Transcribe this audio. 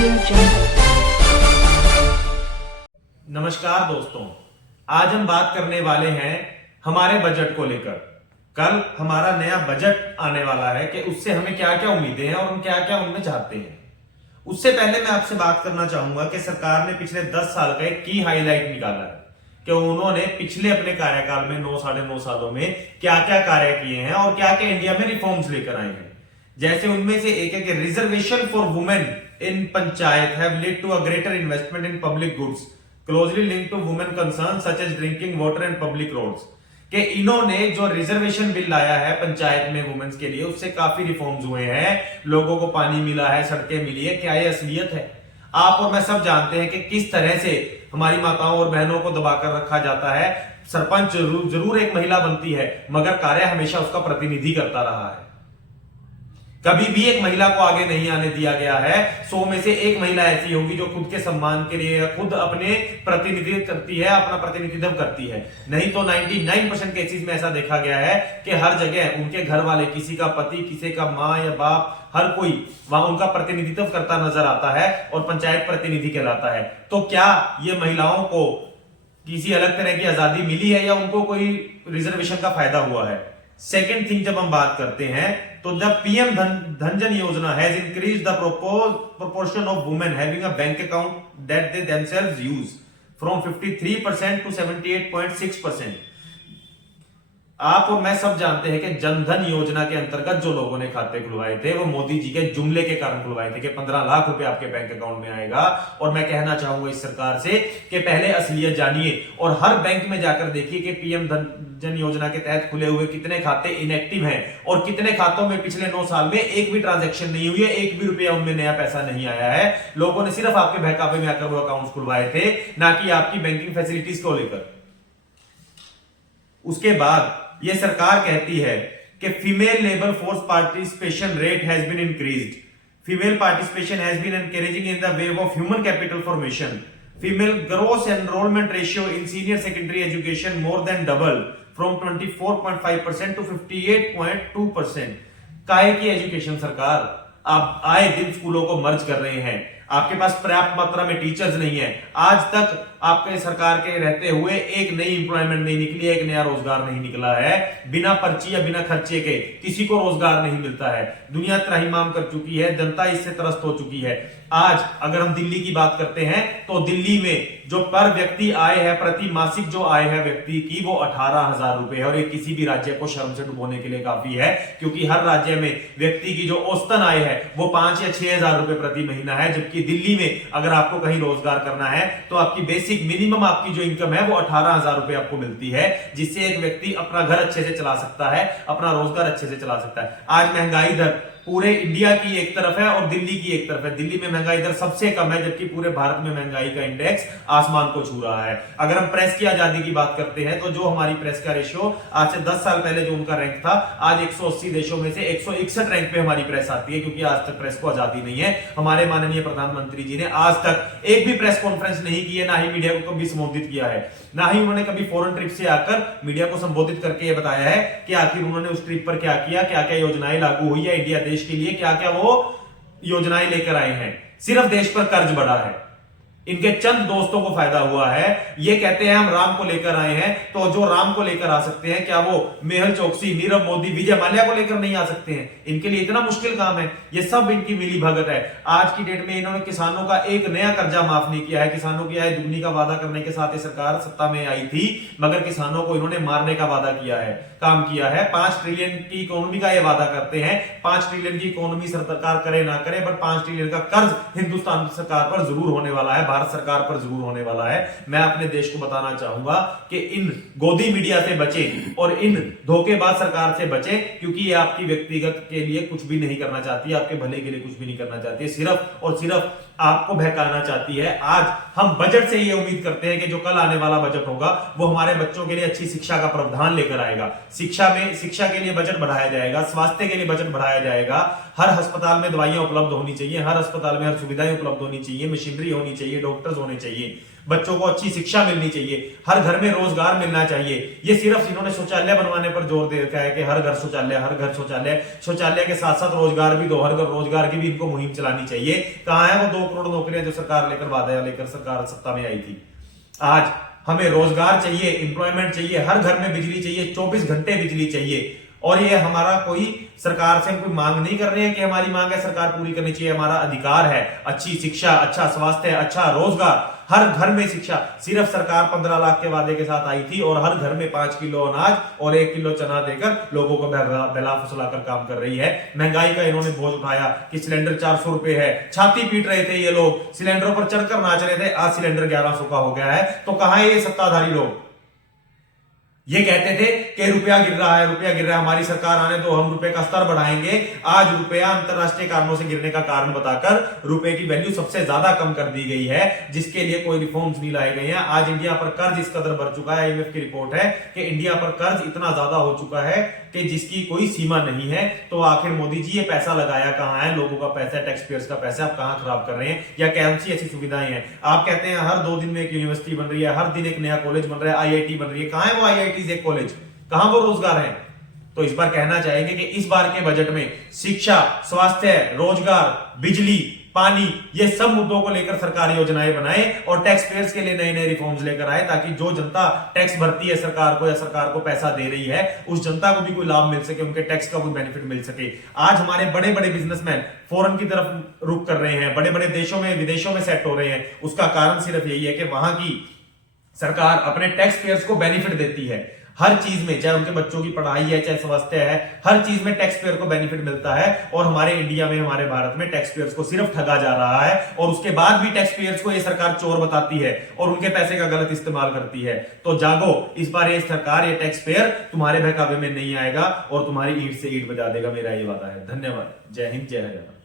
Audio Jungle. नमस्कार दोस्तों, आज हम बात करने वाले हैं हमारे बजट को लेकर। कल हमारा नया बजट आने वाला है कि उससे हमें क्या क्या उम्मीदें हैं और हम क्या क्या उनमें चाहते हैं। उससे पहले मैं आपसे बात करना चाहूंगा कि सरकार ने पिछले 10 साल का एक की हाईलाइट निकाला है कि उन्होंने पिछले अपने कार्यकाल में 9 सालों में क्या क्या कार्य किए हैं और क्या क्या इंडिया में रिफॉर्म्स लेकर आए हैं। जैसे उनमें से एक है कि reservation for women in panchayat have lead to a greater investment in public goods closely linked to women concern such as drinking water and public roads. कि इन्होंने जो रिजर्वेशन बिल लाया है पंचायत में वुमेन्स के लिए, उससे काफी रिफॉर्म्स हुए हैं, लोगों को पानी मिला है, सड़कें मिली है। क्या ये असलियत है? आप और मैं सब जानते हैं कि किस तरह से हमारी माताओं और बहनों को दबाकर रखा जाता है। सरपंच जरूर एक महिला बनती है, मगर कार्य हमेशा उसका प्रतिनिधि करता रहा है। कभी भी एक महिला को आगे नहीं आने दिया गया है। 100 में से एक महिला ऐसी होगी जो खुद के सम्मान के लिए खुद अपने प्रतिनिधित्व करती है, अपना प्रतिनिधित्व करती है। नहीं तो 99% केसेस में ऐसा देखा गया है कि हर जगह उनके घर वाले, किसी का पति, किसी का माँ या बाप, हर कोई वहां उनका प्रतिनिधित्व करता नजर आता है और पंचायत प्रतिनिधि कहलाता है। तो क्या ये महिलाओं को किसी अलग तरह की आजादी मिली है या उनको कोई रिजर्वेशन का फायदा हुआ है? सेकेंड थिंग, जब हम बात करते हैं तो जब पीएम धनजन योजना has increase the proportion of women having a bank account that they themselves use from 53% to 78.6%। आप और मैं सब जानते हैं कि जनधन योजना के अंतर्गत जो लोगों ने खाते खुलवाए थे वो मोदी जी के जुमले के कारण खुलवाए थे कि 15 लाख रुपए आपके बैंक अकाउंट में आएगा। और मैं कहना चाहूंगा इस सरकार से कि पहले असलियत जानिए और हर बैंक में जाकर देखिए कि पीएम धन योजना के तहत खुले हुए कितने खाते इनएक्टिव हैं और कितने खातों में पिछले 9 साल में एक भी ट्रांजैक्शन नहीं हुई है, एक भी रुपया उनमें नया पैसा नहीं आया है। लोगों ने सिर्फ आपके बहकावे में आकर वो अकाउंट खुलवाए थे, ना कि आपकी बैंकिंग फैसिलिटीज को लेकर। उसके बाद यह सरकार कहती है कि female labour force participation rate has been increased, female participation has been encouraging in the wave of human capital formation, female gross enrolment ratio in senior secondary education more than double from 24.5% to 58.2%। काहे की education सरकार? आप आए दिन स्कूलों को मर्ज कर रहे हैं, आपके पास पर्याप्त मात्रा में टीचर्स नहीं है। आज तक आपके सरकार के रहते हुए एक नई इंप्लॉयमेंट नहीं निकली है, एक नया रोजगार नहीं निकला है। बिना पर्ची या बिना खर्चे के किसी को रोजगार नहीं मिलता है। दुनिया त्राहिमाम कर चुकी है, जनता इससे त्रस्त हो चुकी है। आज अगर हम दिल्ली की बात करते हैं तो दिल्ली में जो पर व्यक्ति आय है, प्रति मासिक जो आय है व्यक्ति की, वो 18,000 रुपए है। और ये किसी भी राज्य को शर्म से डुबोने के लिए काफी है, क्योंकि हर राज्य में व्यक्ति की जो औसतन आय है वो 5 या 6,000 रुपए प्रति महीना है। जबकि दिल्ली में अगर आपको कहीं रोजगार करना है तो आपकी बेसिक मिनिमम आपकी जो इनकम है वो 18,000 रुपए आपको मिलती है, जिससे एक व्यक्ति अपना घर अच्छे से चला सकता है, अपना रोजगार अच्छे से चला सकता है। आज महंगाई दर पूरे इंडिया की एक तरफ है और दिल्ली की एक तरफ है। दिल्ली में महंगाई दर सबसे कम है, जबकि पूरे भारत में महंगाई का इंडेक्स आसमान को छू रहा है। अगर हम प्रेस की आजादी की बात करते हैं तो जो हमारी प्रेस का रेशियो आज से 10 साल पहले जो उनका रैंक था, आज 180 देशों में से 161 रैंक पे हमारी प्रेस आती है, क्योंकि आज तक प्रेस को आजादी नहीं है। हमारे माननीय प्रधानमंत्री जी ने आज तक एक भी प्रेस कॉन्फ्रेंस नहीं की है, ना ही मीडिया को कभी संबोधित किया है, ना ही उन्होंने कभी फॉरेन ट्रिप से आकर मीडिया को संबोधित करके यह बताया है कि आखिर उन्होंने उस ट्रिप पर क्या किया, क्या क्या योजनाएं लागू हुई है इंडिया देश के लिए, क्या क्या वो योजनाएं लेकर आए हैं। सिर्फ देश पर कर्ज बढ़ा है, इनके चंद दोस्तों को फायदा हुआ है। ये कहते हैं हम राम को लेकर आए हैं, तो जो राम को लेकर आ सकते हैं, क्या वो मेहुल चोकसी, नीरव मोदी, विजय माल्या को लेकर नहीं आ सकते हैं? इनके लिए इतना मुश्किल काम है? ये सब इनकी मिली भगत है। आज की डेट में इन्होंने किसानों का एक नया कर्जा माफ नहीं किया है। किसानों की आय दुगनी का वादा करने के साथ ये सरकार सत्ता में आई थी, मगर किसानों को इन्होंने मारने का वादा किया है, काम किया है। 5 ट्रिलियन की इकोनॉमी का ये वादा करते हैं। 5 ट्रिलियन की इकोनॉमी सरकार करे ना करे, बट 5 ट्रिलियन का कर्ज हिंदुस्तान सरकार पर जरूर होने वाला है, भारत सरकार पर जरूर होने वाला है। मैं अपने देश को बताना चाहूंगा कि इन गोदी मीडिया से बचे और इन धोखेबाज सरकार से बचे, क्योंकि ये आपकी व्यक्तिगत के लिए कुछ भी नहीं करना चाहती, आपके भले के लिए कुछ भी नहीं करना चाहती है, सिर्फ और सिर्फ आपको बहकाना चाहती है। आज हम बजट से ये उम्मीद करते हैं कि जो कल आने वाला बजट होगा वो हमारे बच्चों के लिए अच्छी शिक्षा का प्रावधान लेकर आएगा। शिक्षा के लिए बजट बढ़ाया जाएगा, स्वास्थ्य के लिए बजट बढ़ाया जाएगा। हर अस्पताल में दवाइयां उपलब्ध होनी चाहिए, हर अस्पताल में हर सुविधाएं उपलब्ध होनी चाहिए, मशीनरी होनी चाहिए, डॉक्टर्स होने चाहिए। बच्चों को अच्छी शिक्षा मिलनी चाहिए, हर घर में रोजगार मिलना चाहिए। ये सिर्फ इन्होंने शौचालय बनवाने पर जोर दे रखा है कि हर घर शौचालय, हर घर शौचालय, शौचालय के साथ साथ रोजगार भी दो, हर घर रोजगार की भी इनको मुहिम चलानी चाहिए। कहां है वो 2 करोड़ नौकरियां जो सरकार लेकर वादा लेकर सरकार सत्ता में आई थी? आज हमें रोजगार चाहिए, एम्प्लॉयमेंट चाहिए, हर घर में बिजली चाहिए, 24 घंटे बिजली चाहिए। और ये हमारा कोई सरकार से हम कोई मांग नहीं कर रहे हैं कि हमारी मांग है सरकार पूरी करनी चाहिए, हमारा अधिकार है। अच्छी शिक्षा, अच्छा स्वास्थ्य, अच्छा रोजगार, हर घर में शिक्षा। सिर्फ सरकार 15 लाख के वादे के साथ आई थी और हर घर में 5 किलो अनाज और 1 किलो चना देकर लोगों को बहला फुसलाकर काम कर रही है। महंगाई का इन्होंने बोझ उठाया कि सिलेंडर 400 रुपए है, छाती पीट रहे थे ये लोग, सिलेंडरों पर चढ़कर नाच रहे थे। आज सिलेंडर 1100 का हो गया है। तो कहां है ये सत्ताधारी लोग? ये कहते थे कि रुपया गिर रहा है, रुपया गिर रहा है, हमारी सरकार आने तो हम रुपए का स्तर बढ़ाएंगे। आज रुपया अंतरराष्ट्रीय कारणों से गिरने का कारण बताकर रुपए की वैल्यू सबसे ज्यादा कम कर दी गई है, जिसके लिए कोई रिफॉर्म्स नहीं लाए गए हैं। आज इंडिया पर कर्ज इस कदर बढ़ चुका है, आईएमएफ की रिपोर्ट है कि इंडिया पर कर्ज इतना ज्यादा हो चुका है कि जिसकी कोई सीमा नहीं है। तो आखिर मोदी जी ये पैसा लगाया कहां है? लोगों का पैसा, टैक्स पेयर्स का पैसा आप कहां खराब कर रहे हैं? या कौन सी ऐसी सुविधाएं हैं? आप कहते हैं हर 2 दिन में एक यूनिवर्सिटी बन रही है, हर दिन एक नया कॉलेज बन रहा है, आईआईटी बन रही है। कहां है वो आईआईटी, एक कॉलेज? कहां वो रोजगार है? तो इस बार कहना चाहेंगे कि इस बार के बजट में शिक्षा, स्वास्थ्य, रोजगार, बिजली, पानी, ये सब मुद्दों को लेकर सरकार योजनाएं बनाए और टैक्स पेयर्स के लिए नए नए रिफॉर्म्स लेकर आए, ताकि जो जनता टैक्स भरती है सरकार को या सरकार को पैसा दे रही है, उस जनता को भी कोई लाभ मिल सके, उनके टैक्स का कोई बेनिफिट मिल सके। आज हमारे बड़े बड़े बिजनेसमैन फॉरेन की तरफ रुख कर रहे हैं, बड़े बड़े देशों में, विदेशों में सेट हो रहे हैं। उसका कारण सिर्फ यही है कि वहां की सरकार अपने टैक्स पेयर्स को बेनिफिट देती है हर चीज में, चाहे उनके बच्चों की पढ़ाई है, चाहे स्वास्थ्य है, हर चीज में टैक्स पेयर को बेनिफिट मिलता है। और हमारे इंडिया में, हमारे भारत में टैक्स पेयर्स को सिर्फ ठगा जा रहा है और उसके बाद भी टैक्स पेयर्स को ये सरकार चोर बताती है और उनके पैसे का गलत इस्तेमाल करती है। तो जागो, इस बार ये सरकार, ये टैक्स पेयर तुम्हारे बहकावे में नहीं आएगा और तुम्हारी ईंट से ईंट बजा देगा, मेरा ये वादा है। धन्यवाद। जय हिंद, जय हरियाणा।